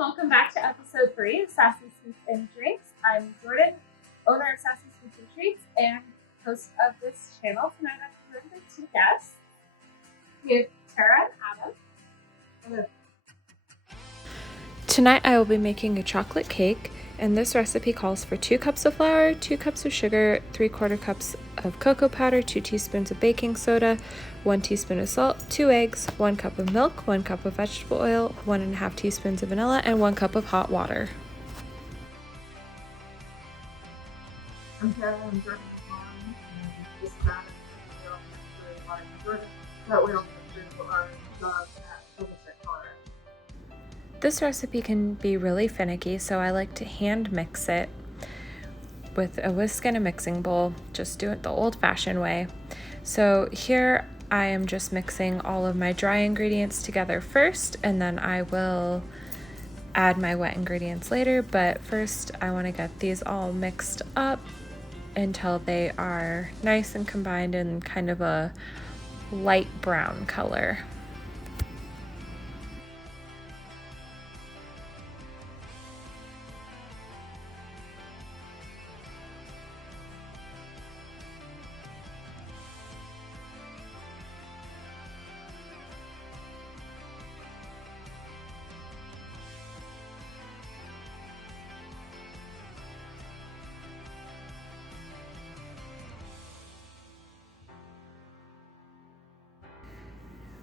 welcome back to episode 3 of Sassy Sweets and Drinks. I'm Jordan, owner of Sassy Sweets and Treats and host of this channel. Tonight I'm joined with 2 guests. We have Tara and Adam. Tonight I will be making a chocolate cake, and this recipe calls for 2 cups of flour, 2 cups of sugar, 3/4 cups of cocoa powder, 2 teaspoons of baking soda, 1 teaspoon of salt, 2 eggs, 1 cup of milk, 1 cup of vegetable oil, 1.5 teaspoons of vanilla, and 1 cup of hot water. I'm Tara, I'm Jordan's mom, and this is Adam. We don't actually want to Jordan, but we don't have our dog at Silverstick, Colorado. This recipe can be really finicky, so I like to hand mix it with a whisk and a mixing bowl. Just do it the old-fashioned way. So here I am just mixing all of my dry ingredients together first, and then I will add my wet ingredients later. But first I want to get these all mixed up until they are nice and combined in kind of a light brown color.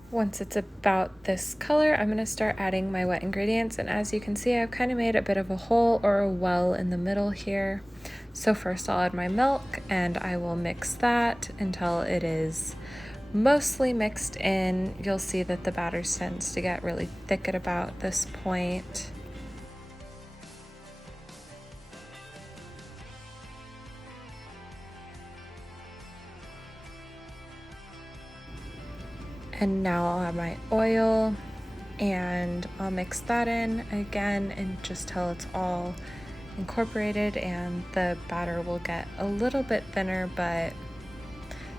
Once it's about this color, I'm going to start adding my wet ingredients, and as you can see, I've kind of made a bit of a hole or a well in the middle here. So first I'll add my milk, and I will mix that until it is mostly mixed in. You'll see that the batter tends to get really thick at about this point. And now I'll add my oil, and I'll mix that in again and just till it's all incorporated, and the batter will get a little bit thinner but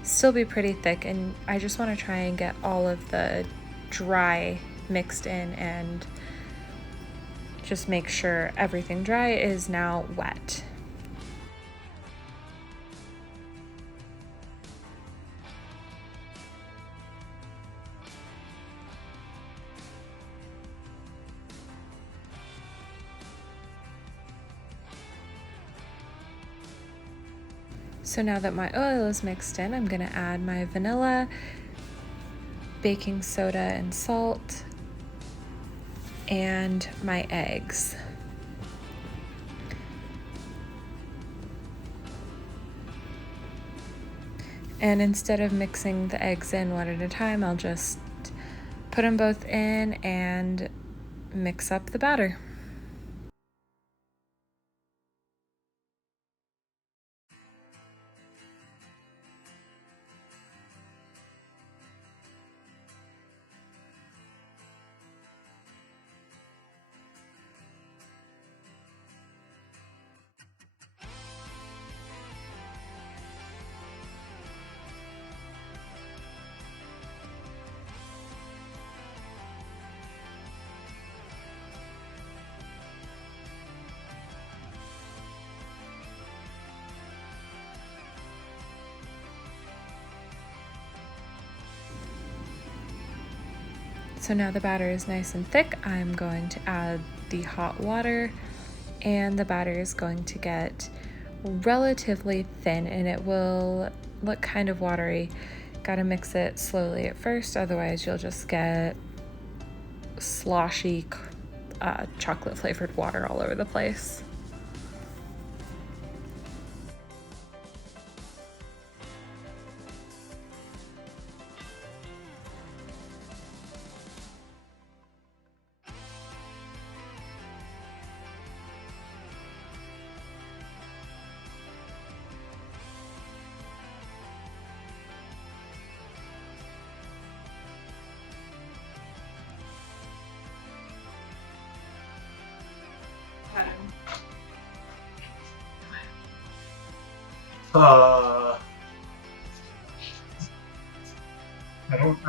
still be pretty thick. And I just want to try and get all of the dry mixed in and just make sure everything dry is now wet. So now that my oil is mixed in, I'm going to add my vanilla, baking soda and salt, and my eggs. And instead of mixing the eggs in one at a time, I'll just put them both in and mix up the batter. So now the batter is nice and thick. I'm going to add the hot water, and the batter is going to get relatively thin and it will look kind of watery. Gotta mix it slowly at first, otherwise you'll just get sloshy chocolate flavored water all over the place.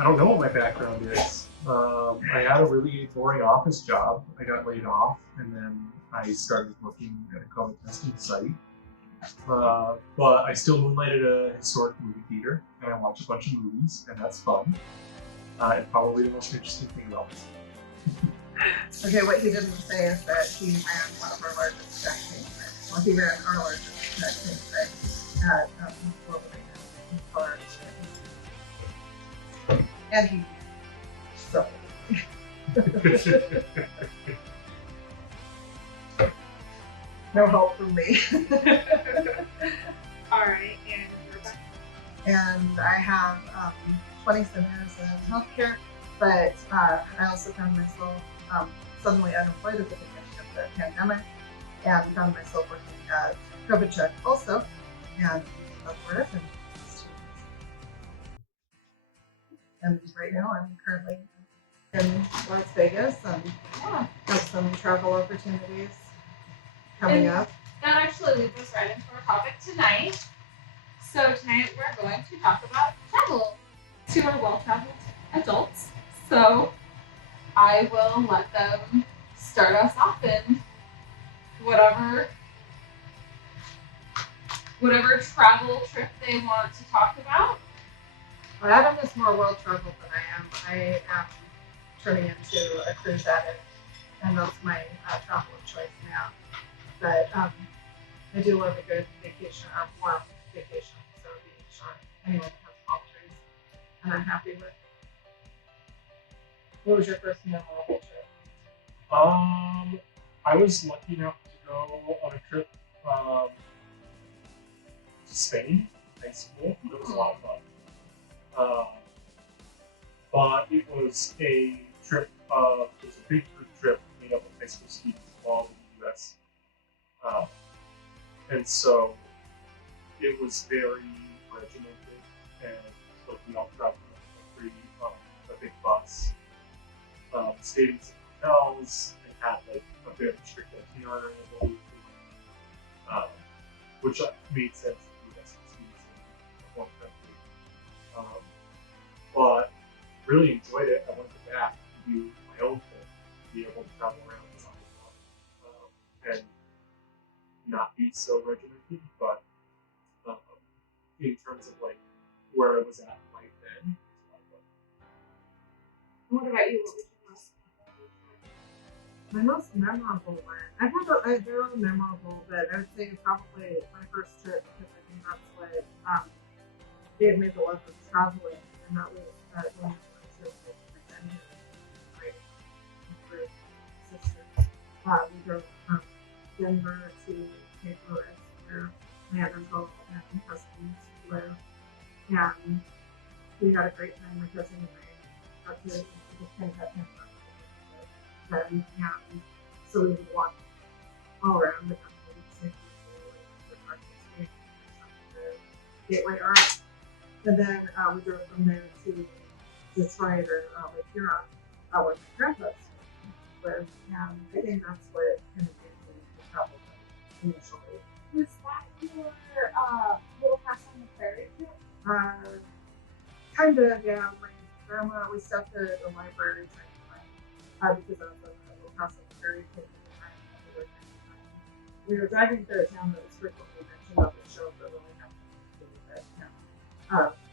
I don't know what my background is. I had a really boring office job. I got laid off, and then I started working at a COVID testing site. But I still moonlight at a historic movie theater, and I watch a bunch of movies, and that's fun. And probably the most interesting thing about this. Okay, what he didn't say is that he ran one of our largest vaccine sites. Well, he ran our largest vaccine site at globally in Colorado. And he so no help from me. All right, and Rebecca. And I have 27 years in healthcare, but I also found myself suddenly unemployed at the beginning of the pandemic, and found myself working at COVID Check also, and that's where I've been. And right now I'm currently in Las Vegas and have some travel opportunities coming up. That actually leads us right into our topic tonight. So tonight we're going to talk about travel to our well-traveled adults. So I will let them start us off in whatever travel trip they want to talk about. Well, Adam is more well-traveled than I am. I am turning into a cruise addict, and that's my travel of choice now. But I do love a good vacation, or warm vacation, so beach or anywhere that has palm trees, and I'm happy with. What was your first memorable trip? I was lucky enough to go on a trip to Spain in high school. It was a lot of fun. But it was a trip, it was a big group trip made up of high school students all over the US. And so it was very regimented, and like we all traveled in a big bus, stayed in some hotels, and had like a very strict itinerary of what we were doing, which made sense to the US students in one country. But really enjoyed it. I wanted to go back to do my own thing, be able to travel around and not be so regimented. But in terms of like where I was at right then, What about you? What was your most memorable trip? My most memorable one. They're all memorable, but I would say probably my first trip, because I think that's what gave me the love of traveling, and that was going on a trip with my friend, my sister. We drove from Denver to St. Louis, where my other uncle and cousins live, and we had a great time. My cousin and I got to just kind of got him up and so we would walk all around the country, the Gateway Arch, and then we drove from there to Detroit or Lake Huron, where my grandpa's live, and I think that's what kind of gave me the travel initially. Was that your Little House on the Prairie trip? Kind of, yeah. My grandma, we stopped at the library because of the Little House on the Prairie kid. We were driving through a town that was frequently mentioned on the show, but really had nothing to do with it.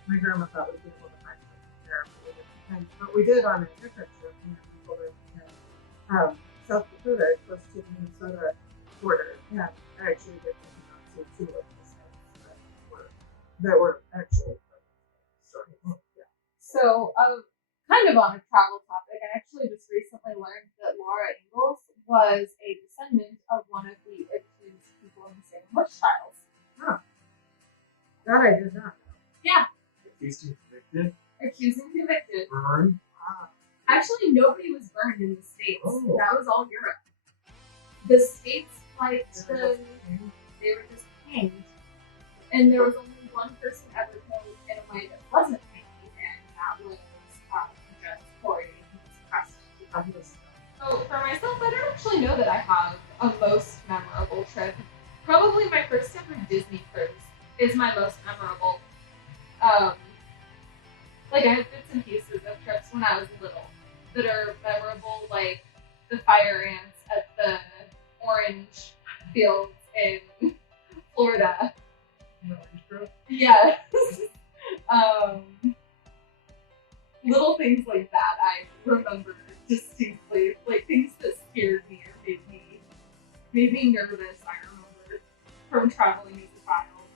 My grandma thought we'd be able to find something there, but we did on a different trip. People lived in South Dakota, close to the Minnesota border, and I actually did to two local sites that were actually story. Yeah. So, kind of on a travel topic, I actually just recently learned that Laura Ingalls was a descendant of one of the accused people in the Salem witch trials. Huh. That I did not know. Yeah. Accused and convicted. Accused and convicted. Burned. Actually, nobody was burned in the States. Oh. That was all Europe. The States, like, they were just hanged. And there was only one person ever killed in a way that wasn't hanging, and that was Judge Corey, who was pressed. So for myself, I don't actually know that I have a most memorable trip. Probably my first ever Disney cruise is my most memorable. Like I have bits and pieces of trips when I was little, that are memorable, like the fire ants at the orange fields in Florida. Yes. Little things like that I remember distinctly, like things that scared me or made me nervous. I remember from traveling as a child,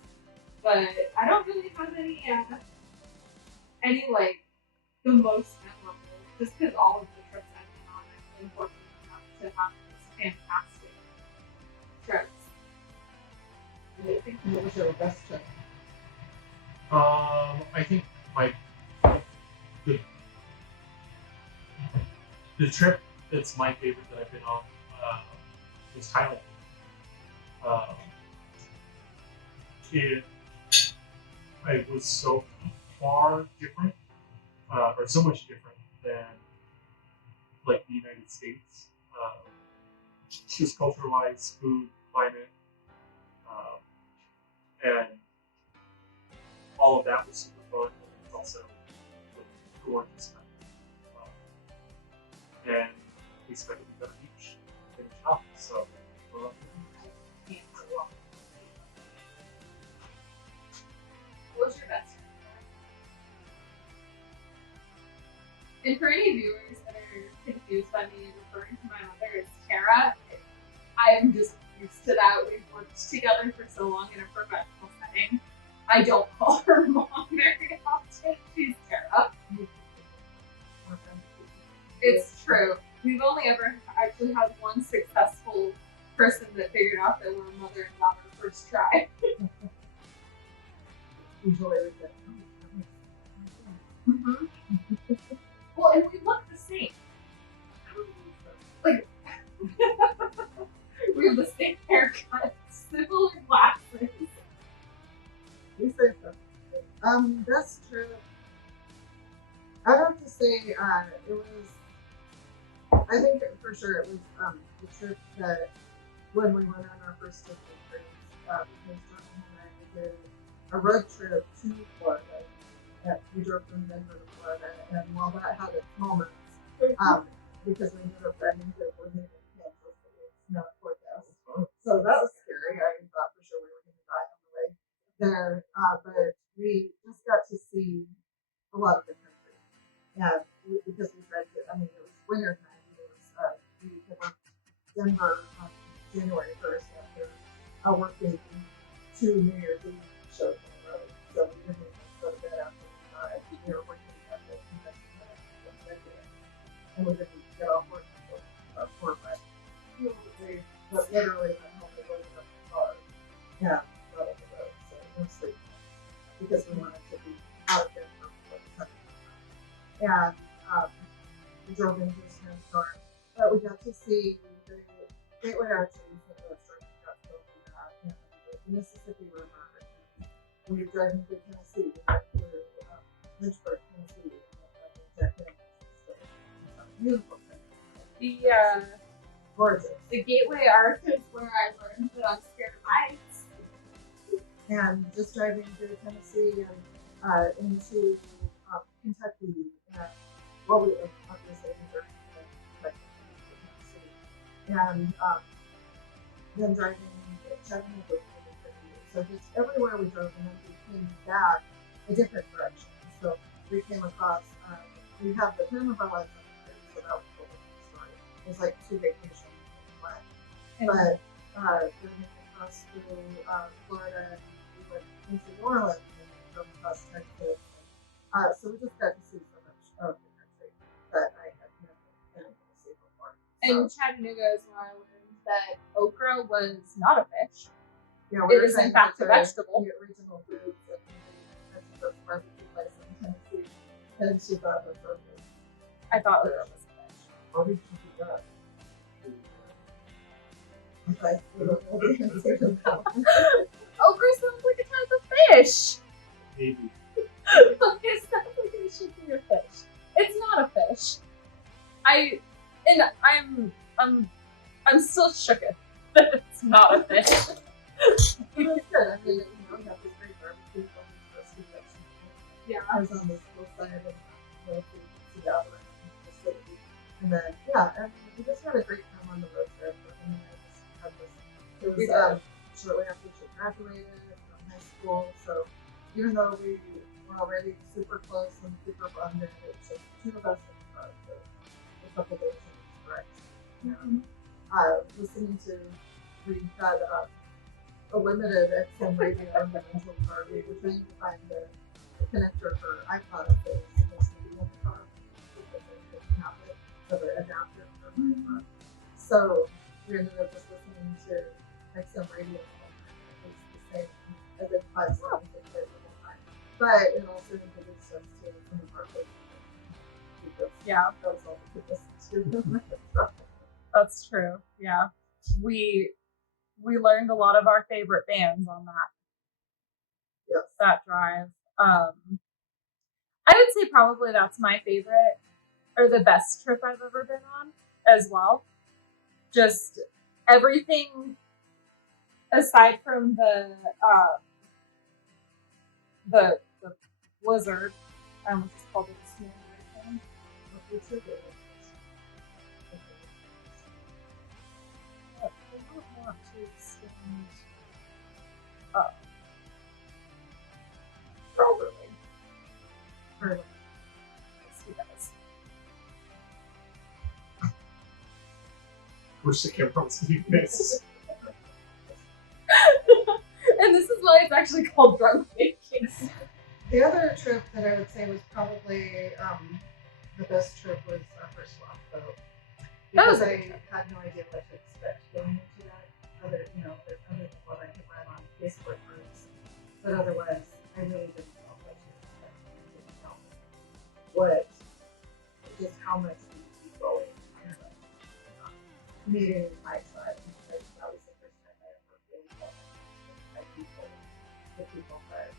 but I don't really have any like the most memorable, just because all of the trips I've been on, I've been fortunate enough to have these fantastic trips. What was your best trip? I think the trip that's my favorite that I've been on was Thailand. It was so far different, or so much different than like the United States. Just culture-wise, food, climate, and all of that was super fun. And it's also a gorgeous country. And we expected to go to the beach and finish off. So we're lucky. What was your best trip? And for any viewers that are confused by me referring to my mother as Tara, I'm just used to that. We've worked together for so long in a professional setting. I don't call her mom very often. She's Tara. It's true. We've only ever actually had one successful person that figured out that we're mother and daughter first try. Usually Mm-hmm. Well, and we look the same. Like, we have the same haircut, similar glasses. You say so. Best trip. I'd have to say it was. I think for sure it was the trip that when we went on our first trip with friends, because Jordan and I did a road trip to Florida. We drove from Denver to Florida, and while that had its moments, because we ended up driving to Kansas, it's not forecast. So that was scary. I thought for sure we were going to die on the way there, but we just got to see a lot of the country. And because we tried to, it was winter time. We left Denver on January 1st after a working 2 New Year's Eve shows on the road. So we didn't even go to bed after we were working at the convention. And we didn't get off work until 4 or 5. But literally went home and loaded up the car. Yeah, got on the road. So no sleep. Because we wanted to be out of Denver for the second time. And we drove into a snowstorm. But we got to see the Gateway Arches that got built and the Mississippi River. And we were driving through Tennessee. We went through Lynchburg, Tennessee. And beautiful thing. Gorgeous. The Gateway Arch is where I learned that I'm scared of heights. And just driving through Tennessee and into Kentucky. Well, we obviously were in Tennessee. And then driving Chattanooga. So just everywhere we drove, and then we came back a different direction. So we came across, we have the time of our lives on the trip, so that was the story. It was like 2 vacations in one. But driving across through Florida, we went into New Orleans and drove across Texas. So we just got to see so much of the country that I had never been able to see before. And Chattanooga is where I learned that okra was not a fish. Yeah, it is in fact a vegetable. Regional foods and the barbecue place in Tennessee, and she thought it was okay. I thought okra was a fish. What did she do that? Okay, we don't know the answer to that one. Okra sounds like a type of fish. Maybe. It sounds like it should be a fish. It's not a fish. I'm still shooketh that it's not a fish. It's good. You have this great barbecue on the roasted vegetables. Yeah. I was on the school side and the food around the city. And then, yeah, and we just had a great time on the road trip. And then I just had this, it was shortly after she graduated from high school. So even though we were already super close and super bonded, it was just two of us in the car for a couple days in each direction. And listening to, we had a limited XM radio in the rental car. We were trying to find the connector for iPod that was supposed to be in the car because they didn't have it, so the adapter for iPod. So we ended up just listening to XM radio all the time. It was the same as if 5 songs they played the whole time. But it also introduced us to some of our favorite because that was all we could listen to. That's true. Yeah. We learned a lot of our favorite bands on that drive. I would say probably that's my favorite or the best trip I've ever been on as well. Just everything aside from the blizzard. I almost just called it a snow hurricane. I don't want to stand up properly. Yes, he does. Wish the camera was seeing this. And this is why it's actually called drunk baking. The other trip that I would say was probably the best trip was our first swap boat. Because I had no idea what to expect going into that, other than what I had read on Facebook groups. But otherwise, I really didn't know what to expect. I didn't know just how much we would be going on the meeting my side. Because that was the first time I ever really felt like the people that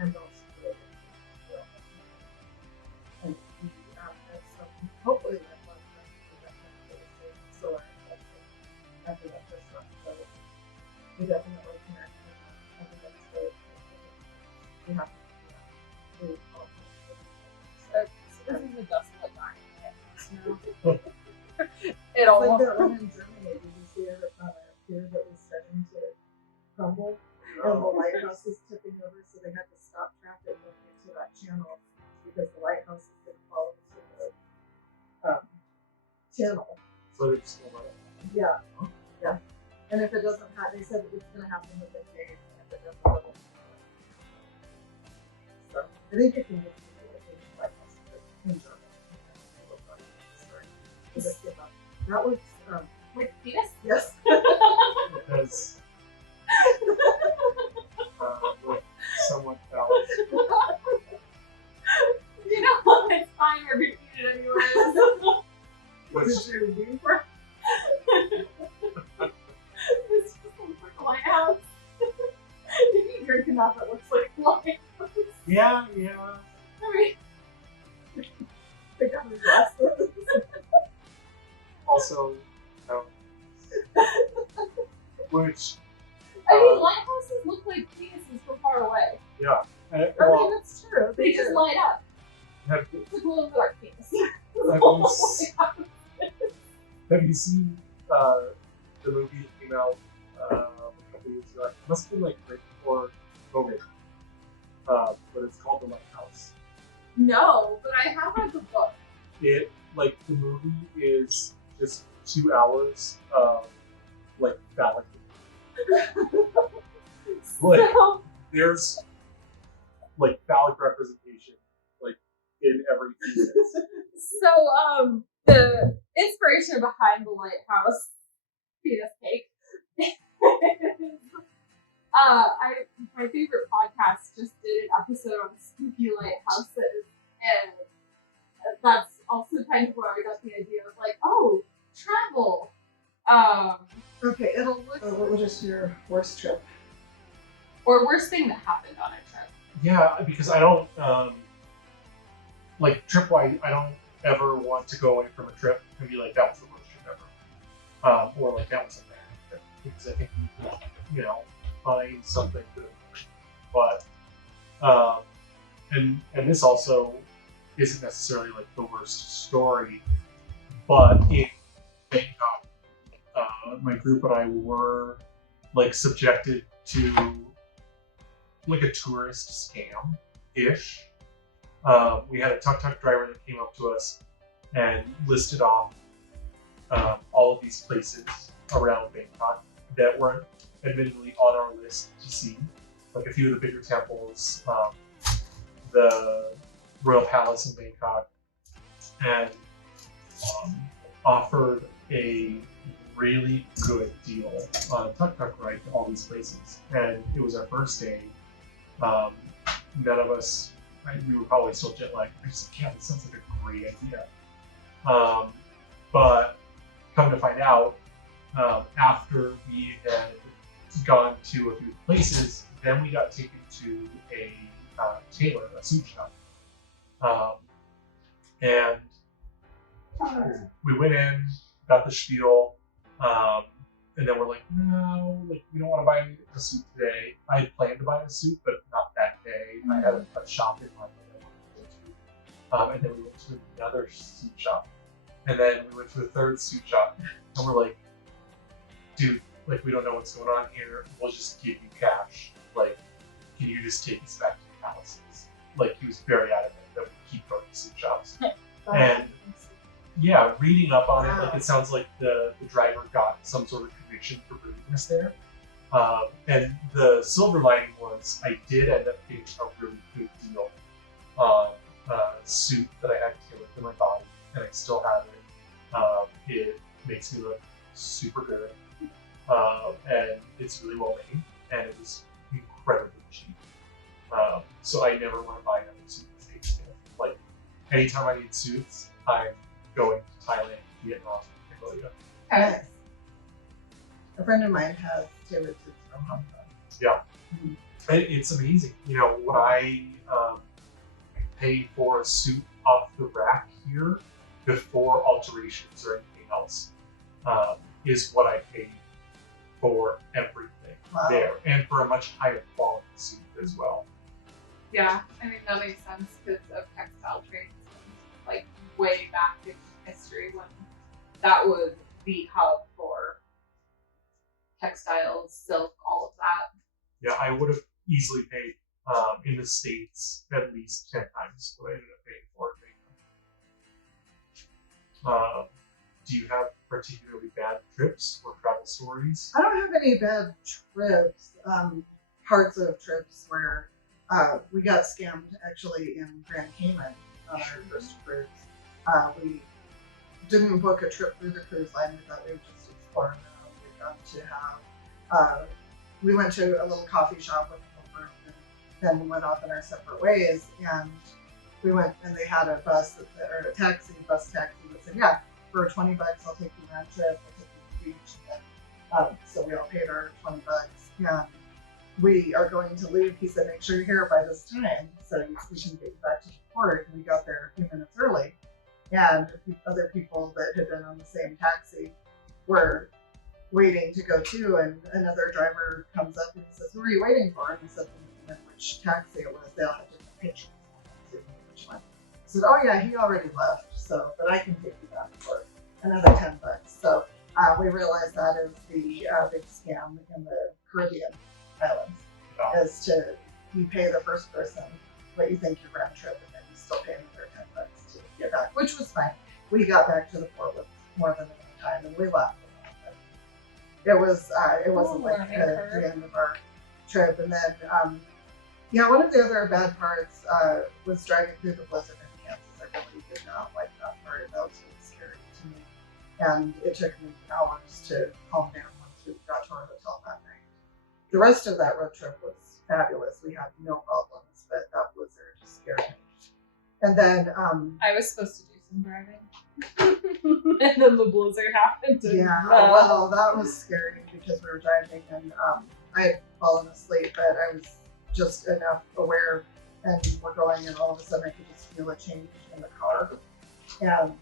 I'm most related to. And we have some, hopefully, that one so after that first one, so we definitely connected. I think that's good. We have to really call So this is a desolate time. It it's all like that one in Germany. Did you see it on a pier that was starting to crumble? And the lighthouse was tipping over, so they had to stop traffic going into that channel because the lighthouse is going to fall into the channel. So it's still running. Yeah. And if it doesn't happen, they said it's going to happen within days. And if it doesn't, so I think you can just do it in the lighthouse in Germany. That was with penis? yes. Because like someone fell. You know what? It's fine. We're gonna eat it anyways. Which Did you leave for? It's just looks like a lighthouse. If you drink enough, it looks like a lighthouse. yeah. I mean, They got me glasses. Also, which I mean, lighthouses look like penises from far away. yeah. I mean, Well, that's true. They just light up. have, It's like a little dark penis. have you seen the movie that came out a couple years ago? It must have been like right before COVID. But it's called The Lighthouse. No, but I have read the book. It like the movie is just 2 hours of like phallic. Like So, there's like phallic representation like in every piece. so the inspiration behind the lighthouse penis cake. My favorite podcast just did an episode on spooky lighthouses, and that's also kind of where I got the idea of like, oh, travel. Okay, it'll look. What was just your worst trip? Or worst thing that happened on a trip. Yeah, because I don't like tripwise. I don't ever want to go away from a trip and be like, that was the worst trip ever, or like that was a bad trip, because I think you know find something good. But and this also isn't necessarily like the worst story, But in Bangkok, my group and I were like subjected to like a tourist scam ish. We had a tuk-tuk driver that came up to us and listed off all of these places around Bangkok that weren't admittedly on our list to see, like a few of the bigger temples, the Royal Palace in Bangkok, and offered a really good deal on a tuk-tuk ride to all these places. And it was our first day. None of us, we were probably still jet lagged. I just like, yeah, this sounds like a great idea. But come to find out, after we had gone to a few places, then we got taken to a tailor, a suit shop. And we went in, got the spiel, and then we're like, no, like we don't want to buy a suit today. I had planned to buy a suit, but not that day. I had a shop in mind that I wanted to go to. And then we went to another suit shop. And then we went to a third suit shop. And we're like, dude, like we don't know what's going on here. We'll just give you cash. Like, can you just take us back to the palaces? Like he was very adamant that we keep going to suit shops. And yeah, reading up on it, like it sounds like the driver got some sort of conviction for bringing us there. And the silver lining was I did end up getting a really good deal on a suit that I had tailored to my body, and I still have it. It makes me look super good, and it's really well made, and it was incredibly cheap. So I never want to buy another suit in the States again. Like anytime I need suits, I'm going to Thailand, Vietnam, Cambodia. Nice. A friend of mine has tailored suits from Hong Kong. Yeah. It's amazing. You know, what I pay for a suit off the rack here before alterations or anything else is what I pay for everything there, and for a much higher quality suit as well. Yeah, I mean, that makes sense because of textile trades, like way back in history when that was the hub for textiles, silk, all of that. Yeah, I would have easily paid in the States at least 10 times what I ended up paying for it. Do you have particularly bad trips or travel stories? I don't have any bad trips. Parts of trips where we got scammed actually in Grand Cayman on our first cruise. We didn't book a trip through the cruise line. We thought we would just explore, and then we got to have. We went to a little coffee shop with a friend, and then we went off in our separate ways. And we went, and they had a bus or a taxi that said, yeah, for $20 I'll take you round trip. I'll take you to the beach. And, so we all paid our $20. And we are going to leave. He said, make sure you're here by this time so we can get you back to the port. And we got there a few minutes early. And other people that had been on the same taxi were waiting to go too. And another driver comes up and he says, who are you waiting for? And I said, which taxi it was. They all had different pictures. Which one? I said, oh yeah, he already left. So, but I can take you back for another $10. So we realized that is the big scam in the Caribbean islands, is you pay the first person what you think your round trip, and then you still pay another $10 to get back, which was fine. We got back to the port with more than enough time, and we left. It wasn't like the end of our trip. And then one of the other bad parts was driving through the blizzard in Kansas. I really did not like that part. That was really scary to me. And it took me hours to calm down once we got to our hotel that night. The rest of that road trip was fabulous. We had no problems, but that blizzard scared me. And then I was supposed to do some driving. And then the blizzard happened. Well, that was scary because we were driving and I had fallen asleep, but I was just enough aware, and we're going, and all of a sudden I could just feel a change in the car. And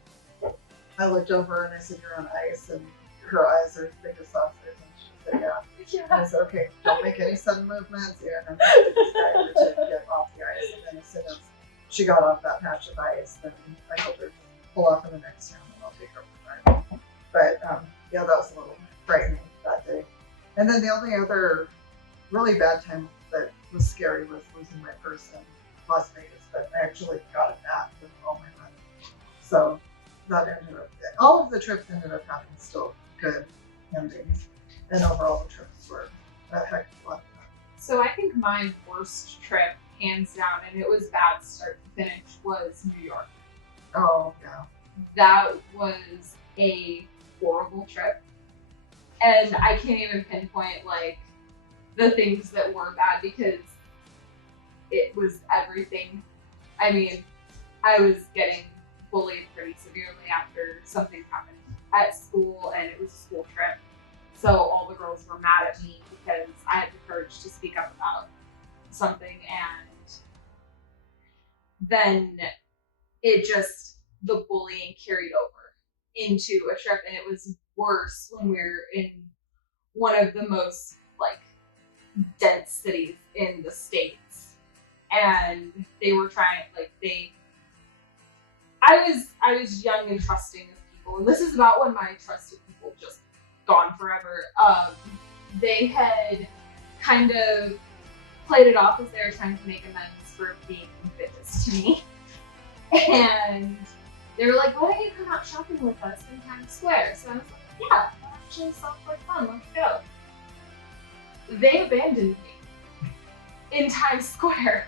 I looked over and I said, you're on ice, and her eyes are as big as saucers, and she said, yeah. And I said, okay, don't make any sudden movements. And I'm to get off the ice. And then as soon as she got off that patch of ice, then I told her to pull off in the next town and I'll take her with But yeah, that was a little frightening that day. And then the only other really bad time that was scary was losing my purse in Las Vegas, but I actually got it back with all my money. So that ended up, all of the trips ended up having still good endings. And overall the trips were a heck of a lot of fun. So I think my worst trip, hands down, and it was bad start to finish, was New York. Oh, yeah. That was a horrible trip. And I can't even pinpoint like the things that were bad because it was everything. I mean, I was getting bullied pretty severely after something happened at school, and it was a school trip. So all the girls were mad at me because I had the courage to speak up about something, and then the bullying carried over into a trip, and it was worse when we were in one of the most like dense cities in the States, and they were trying I was young and trusting of people, and this is about when my trusted people just gone forever. They had kind of played it off as they were trying to make amends for being bitches to me, and they were like, "Why don't you come out shopping with us in Times Square?" So I was like, "Yeah, that actually sounds like fun. Let's go." They abandoned me in Times Square.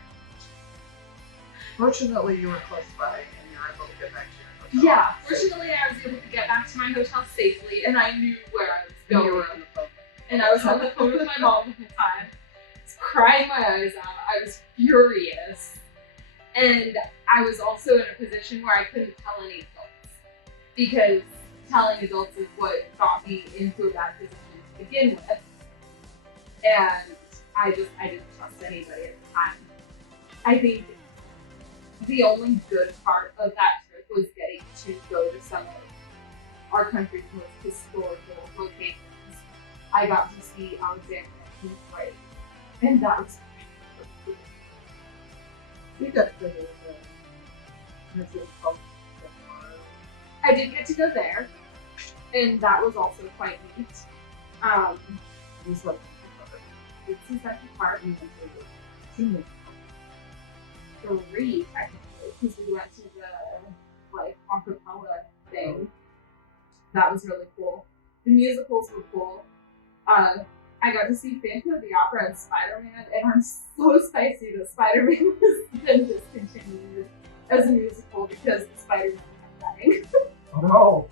Fortunately, you were close by and you were able to get back to your hotel. Yeah, fortunately, I was able to get back to my hotel safely, and I knew where I was And going. you were on the phone. And I was on the phone with my mom the whole time. I was crying my eyes out. I was furious. And I was also in a position where I couldn't tell any adults, because telling adults is what got me into a bad position to begin with. And I didn't trust anybody at the time. I think the only good part of that trip was getting to go to some of our country's most historical locations. I got to see Alexandria and Parade, and that was cool. We got to go to the museum called I did get to go there, and that was also quite neat. we saw It's in Central Park. the senior. 3 technically, because we went to the like acapella thing. That was really cool. The musicals were cool. I got to see Phantom of the Opera and Spider-Man, and I'm so spicy that Spider-Man has been discontinued as a musical because the Spider-Man kept dying. Oh no!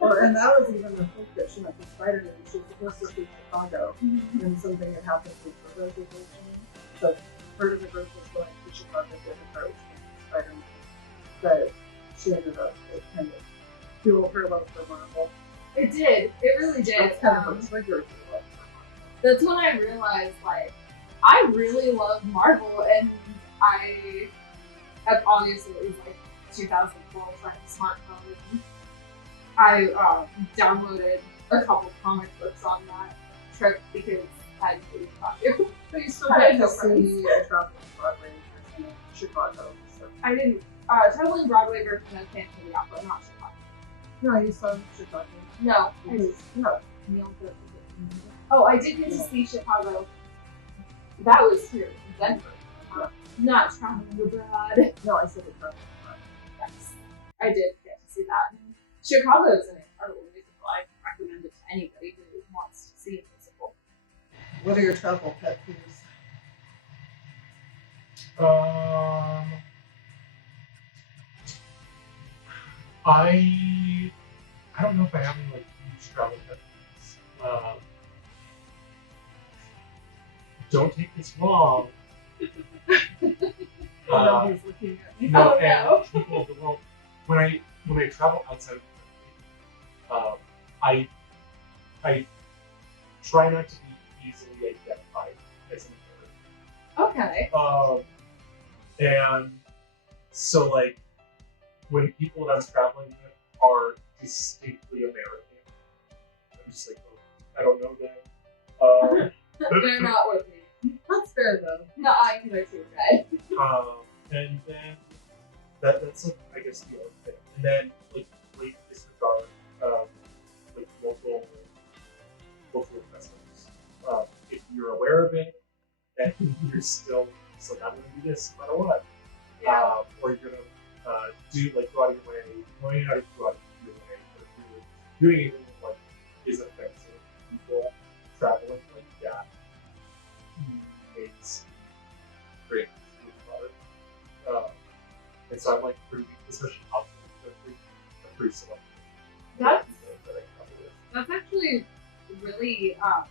Well, and that was even the thing that she went to Spider-Man. She was supposed to see Chicago, and something had happened with her reservation. So part of the group was going to Chicago to her was Spider-Man. But she ended up, it kind of fueled her love for Marvel. It did. It really did. That's kind of what triggered her love for Marvel. That's when I realized, like, I really love Marvel, and I have obviously it was like 2012, so I had a smartphone, and I downloaded a couple comic books on that trip because I didn't really talk to. But you still I had had no to friends. see Traveling Broadway in Chicago. So. I didn't. Traveling Broadway version of Phantom of the Opera, not Chicago. No, you saw Chicago. No. No. Neil did. Oh, I did get to see Chicago. That was here in Denver. Not traveling abroad. No, I said it Traveling Broadway. Yes. I did get to see that. Chicago is an incredible musical. I recommend it to anybody who wants to see a musical. What are your travel pet peeves? I don't know if I have any like huge travel techniques. Don't take this wrong. Oh, he's looking at me. No, Oh, no. and people of the world, when I travel outside of the country, I try not to be easily identified as an Okay. and so like when people that I'm traveling with are distinctly American, I'm just like, oh, I don't know them. They're not with me. That's fair though. No, I can go too red. And then that's like, I guess the other thing. And then like complete disregard customers. If you're aware of it, and you're still just like, I'm going to do this no matter what. Yeah. Or you're going to go out of your way, knowing how to go out of your way, or if you're doing anything that like is offensive to people traveling, like that makes great about it. And so I'm like pretty, especially outside the country, I'm pretty selective. That's That I come with. That's actually really, I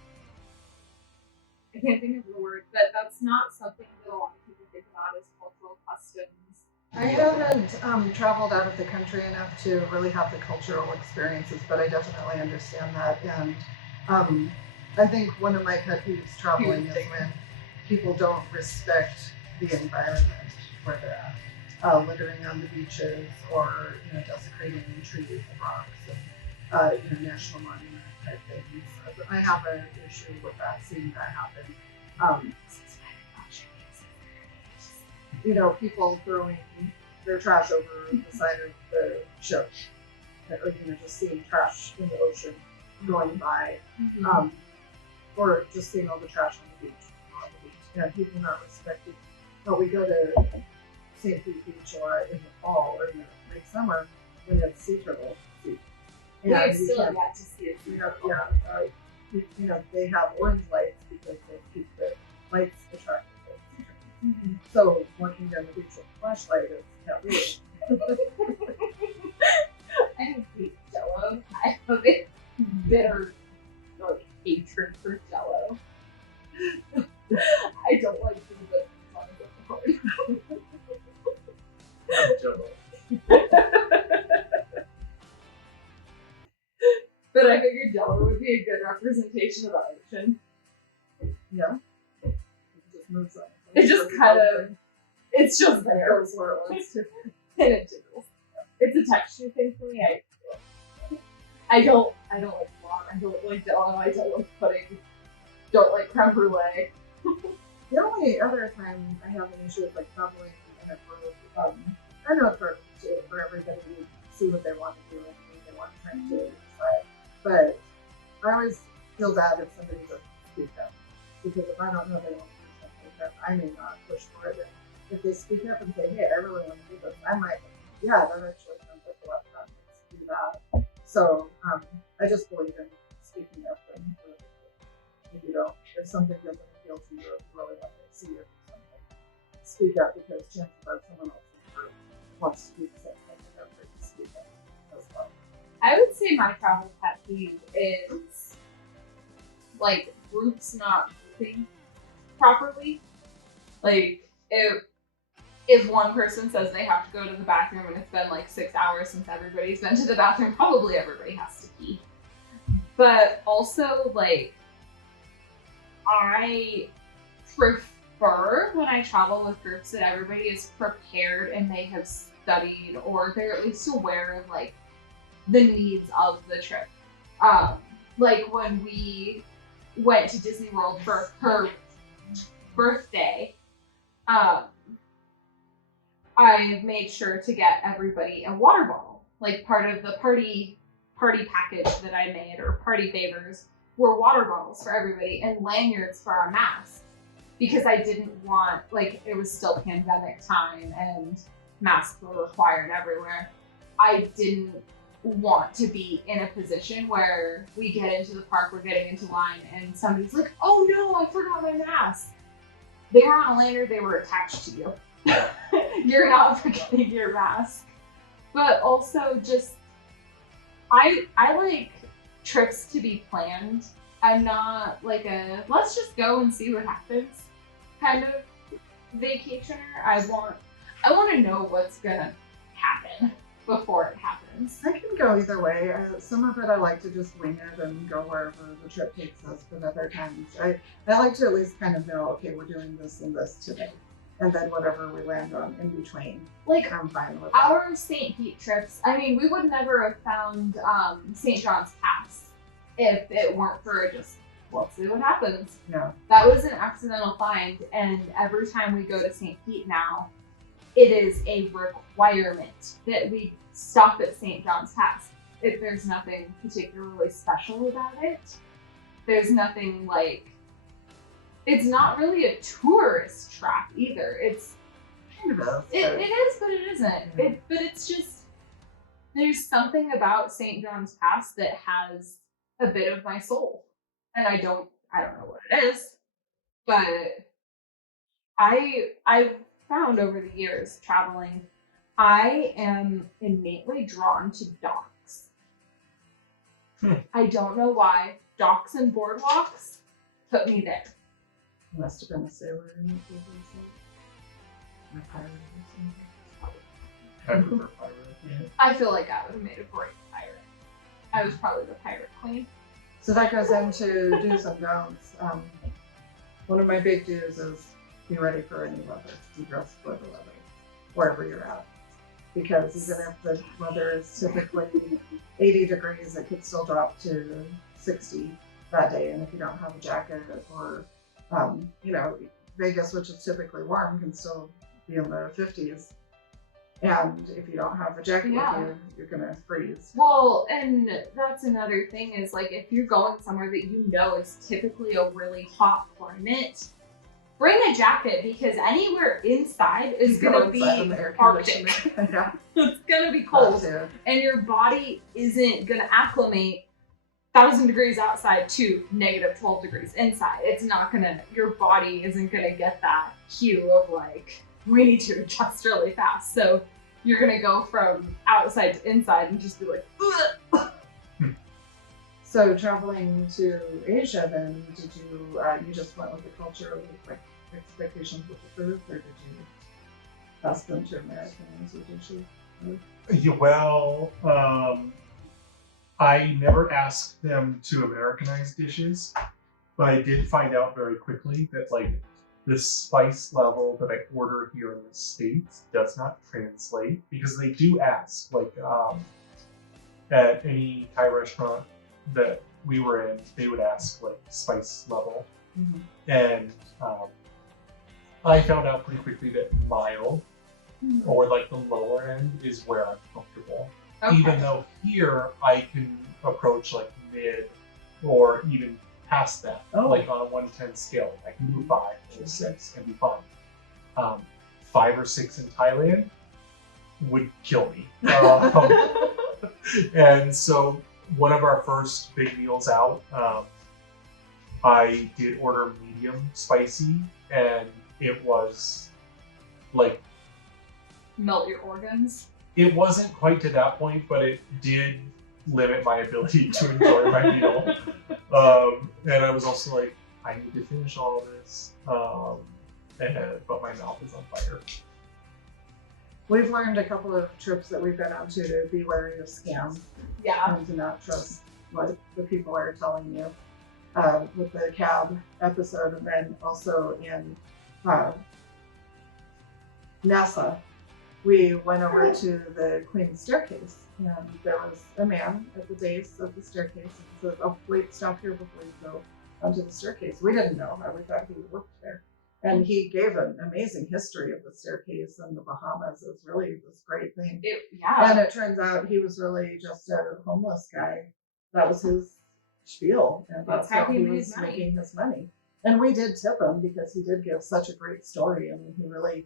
can't think of the word, but that's not something that a lot of people think about as cultural customs. I haven't traveled out of the country enough to really have the cultural experiences, but I definitely understand that. And I think one of my pet peeves traveling is when people don't respect the environment where they're at, littering on the beaches or desecrating trees and rocks and national monument type things. I have an issue with that, seeing that happen. People throwing their trash over the side of the ship, or just seeing trash in the ocean going by, or just seeing all the trash on the beach, and people not respecting. But we go to St. Pete Beach or in the fall or in the late summer when it's sea turtle season. We have still yet to see it. They have orange lights because they keep the lights attractive. So walking down the beach with a flashlight is not really. I hate Jello. I have a bitter hatred for Jello. I don't like things that on the board. But I figured Jello would be a good representation of the ocean. Yeah. It just moves on. It just kind of, it's just there. Goes where it wants to. And it jiggles. It's a texture thing for me. I don't like flan. I don't like Jello. I don't like pudding. Don't like creme brulee. The only other time I have an issue with traveling in a group, I know for everybody to see what they want to do and what they want to try to decide. But I always feel bad if somebody doesn't speak up, because if I don't know they want to do something, then I may not push for it. And if they speak up and say, "Hey, I really want to do this," I might, yeah, that actually sounds like a lot of fun. Let's do that. So I just believe in speaking up, and if something doesn't appeal to you, or if you really want to see it or something, speak up, because chances are someone else in the group wants to do the same thing, and they're afraid to speak up as well. I would say my travel pet peeve is groups not moving properly. If one person says they have to go to the bathroom and it's been 6 hours since everybody's been to the bathroom, probably everybody has to pee. But also, I prefer when I travel with groups that everybody is prepared and they have studied, or they're at least aware of the needs of the trip. When we went to Disney World for her birthday, I made sure to get everybody a water bottle. Part of the party package that I made, or party favors, were water bottles for everybody and lanyards for our masks, because I didn't want, it was still pandemic time and masks were required everywhere. I didn't want to be in a position where we get into the park, we're getting into line, and somebody's like, "Oh no, I forgot my mask." They were on a lanyard, they were attached to you. You're not forgetting your mask. But also just, I like trips to be planned. I'm not a let's just go and see what happens kind of vacationer. I want to know what's gonna happen before it happens. I can go either way. Some of it I like to just wing it and go wherever the trip takes us, but other times I like to at least kind of know, okay, we're doing this and this today. And then whatever we land on in between, I'm fine with that. Our St. Pete trips, we would never have found St. John's Pass if it weren't for just, let's see what happens. Yeah. That was an accidental find, and every time we go to St. Pete now, it is a requirement that we stop at St. John's Pass. If there's nothing particularly special about it, There's nothing like, it's not really a tourist trap either. It's Kind of is. it is, but it isn't. Yeah. But it's just, there's something about St. John's Pass that has a bit of my soul, and I don't know what it is, but I've found over the years traveling, I am innately drawn to docks. I don't know why. Docks and boardwalks put me there. Must have been a sailor in the previous a pirate or something. I prefer pirate. Yeah. I feel like I would have made a great pirate. I was probably the pirate queen. So that goes into do's and don'ts. One of my big do's is be ready for any weather. Be dressed for the weather, wherever you're at. Because even if the weather is typically 80 degrees, it could still drop to 60 that day. And if you don't have a jacket or, Vegas, which is typically warm, can still be in the 50s. And if you don't have a jacket with you, you're going to freeze. Well, and that's another thing is like if you're going somewhere that you know is typically a really hot climate, bring a jacket because anywhere inside is going to be Arctic. Yeah. It's going to be cold. And your body isn't going to acclimate 1,000 degrees outside to negative 12 degrees inside. It's not going to, your body isn't going to get that cue of like, we need to adjust really fast. So you're going to go from outside to inside and just be like, ugh. So traveling to Asia, then did you you just went with the culture, like expectations with the food, or did you ask them to Americanize your dishes? Yeah, well, I never asked them to Americanize dishes, but I did find out very quickly that like the spice level that I order here in the States does not translate because they do ask, like at any Thai restaurant that we were in, they would ask like spice level. Mm-hmm. And I found out pretty quickly that mild or like the lower end is where I'm comfortable. Okay. Even though here I can approach like mid or even past that, like on a 1 to 10 scale. I can do 5 or 6 and be fine. 5 or 6 in Thailand would kill me. And so one of our first big meals out, I did order medium spicy, and it was like Melt your organs. it wasn't quite to that point, but it did limit my ability to enjoy my meal. And I was also like, I need to finish all this, but my mouth is on fire. We've learned a couple of trips that we've been on to be wary of scams. Yeah. And to not trust what the people are telling you. With the cab episode, and then also in NASA, we went over to the Queen's Staircase, and there was a man at the base of the staircase and said, "Oh, wait, stop here before you go onto the staircase." We didn't know. We thought he worked there. And he gave an amazing history of the staircase and the Bahamas. It was really this great thing. And it turns out he was really just a homeless guy. That was his spiel, and that's how he was making his money. And we did tip him because he did give such a great story. I mean, he really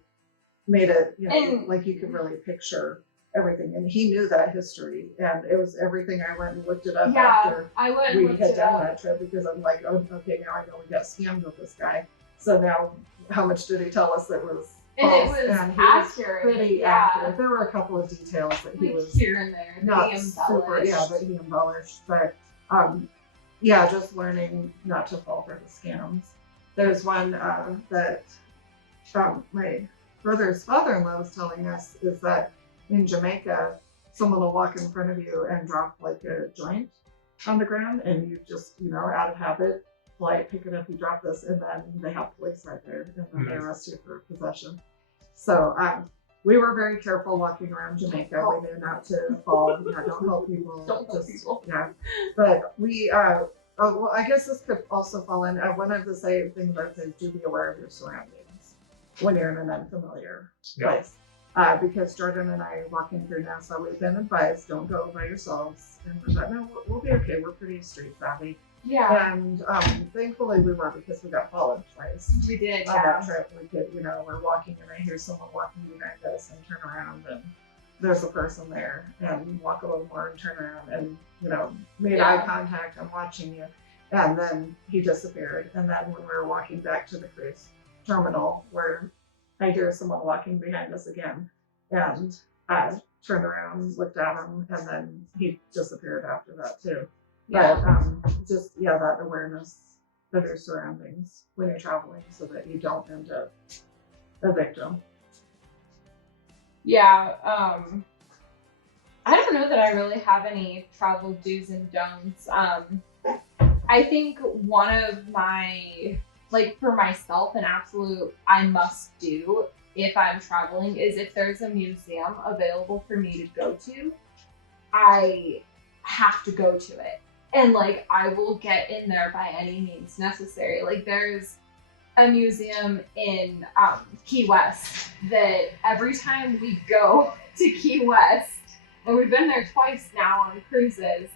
made it, like you could really picture everything. And he knew that history, and it was everything. I went and looked it up after we had done that trip because I'm like, oh, okay, now I know we got scammed with this guy. So now, how much did he tell us that was false? And it was and accurate. Pretty accurate. There were a couple of details that he was here and there, not super, that he embellished, but just learning not to fall for the scams. There's one that my brother's father-in-law was telling us is that in Jamaica, someone will walk in front of you and drop like a joint on the ground, and you just, out of habit, polite, pick it up, you drop this, and then they have police right there, and then they arrest you for possession. So we were very careful walking around Jamaica. We knew not to fall. Don't help people. Don't help people. Yeah. But we, I guess this could also fall in. One of the things I would say is do be aware of your surroundings when you're in an unfamiliar place. Because Jordan and I, walking through NASA, we've been advised, don't go by yourselves. And we thought, no, we'll be okay. We're pretty street savvy. Yeah, And thankfully we were, because we got followed twice. we did. On Yeah. that trip, we could, we're walking and I hear someone walking behind us and turn around and there's a person there, and walk a little more and turn around and, made Yeah. eye contact, I'm watching you. And then he disappeared. And then when we were walking back to the cruise terminal, where I hear someone walking behind us again, and I turned around, looked at him, and then he disappeared after that too. Yeah. But that awareness of your surroundings when you're traveling, so that you don't end up a victim. Yeah. I don't know that I really have any travel do's and don'ts. I think one of my, for myself, an absolute I must do if I'm traveling is if there's a museum available for me to go to, I have to go to it. And I will get in there by any means necessary. There's a museum in Key West that every time we go to Key West, and we've been there twice now on cruises,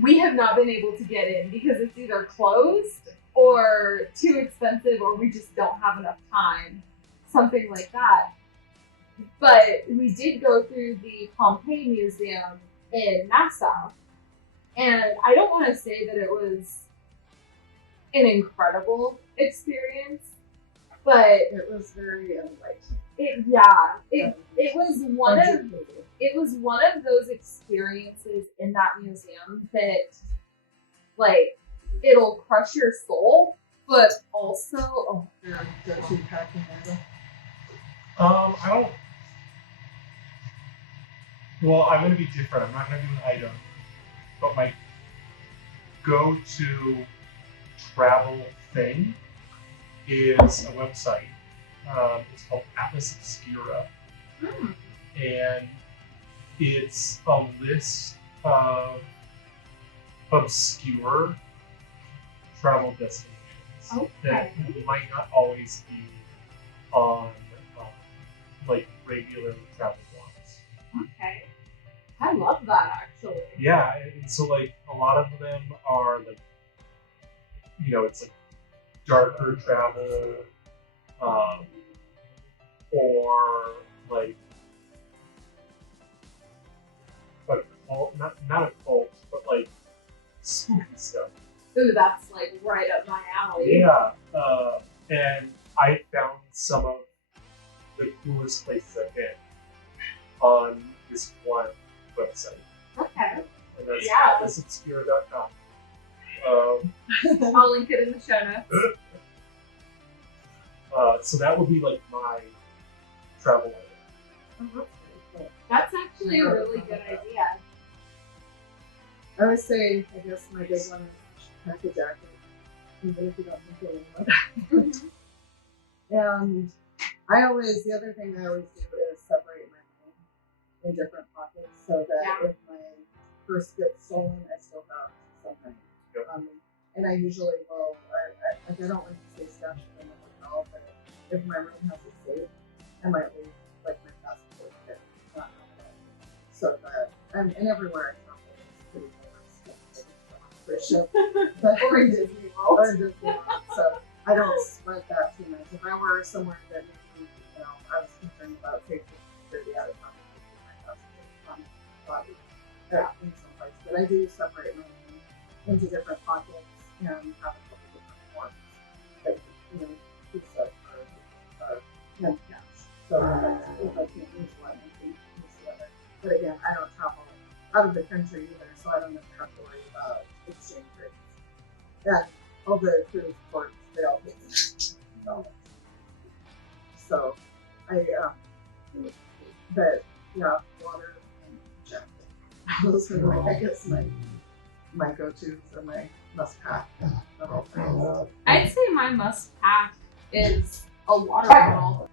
we have not been able to get in because it's either closed or too expensive, or we just don't have enough time, something like that. But we did go through the Pompeii Museum in Nassau, and I don't want to say that it was an incredible experience, but It was very enlightening. it was one of those experiences in that museum that it'll crush your soul, but also Don't keep packing that. I don't. Well, I'm going to be different. I'm not going to do an item, but my go-to travel thing is a website. It's called Atlas Obscura, and it's a list of obscure travel destinations that might not always be on regular travel blogs. Okay. I love that, actually. Yeah, and so a lot of them are it's darker travel, or a cult, not a cult, but spooky stuff. Ooh, that's right up my alley. Yeah, and I found some of the coolest places I've been on this one website. Okay. And that's Yeah. atlasobscura.com. I'll link it in the show notes. So that would be my travel item. That's actually a really good idea. I would say, I guess my big one is pack a jacket, even if you don't think you'll want that. And the other thing I always do is separate my money in different pockets, so that if my purse gets stolen, I still have some money on me. And I usually will, I don't like to stay stashed in the hotel, but if my room has a safe, I might leave my passport there, not have it. So that, and everywhere I travel is pretty but Or in Disney World. So I don't spread that too much. If I were somewhere that maybe, I was concerned about safety and security, I would probably keep my passport on my body in some place. But I do separate my money into different pockets and have a couple different forms. Pizza or hand cash. So if I can't use one, I can use the other. But again, I don't travel out of the country either, so I don't have to worry about exchange rates. And all the cruise ports, they all pay $. So water and jacket. Those are my go-tos or my must-pack at all times. I'd say my must-pack is a water bottle.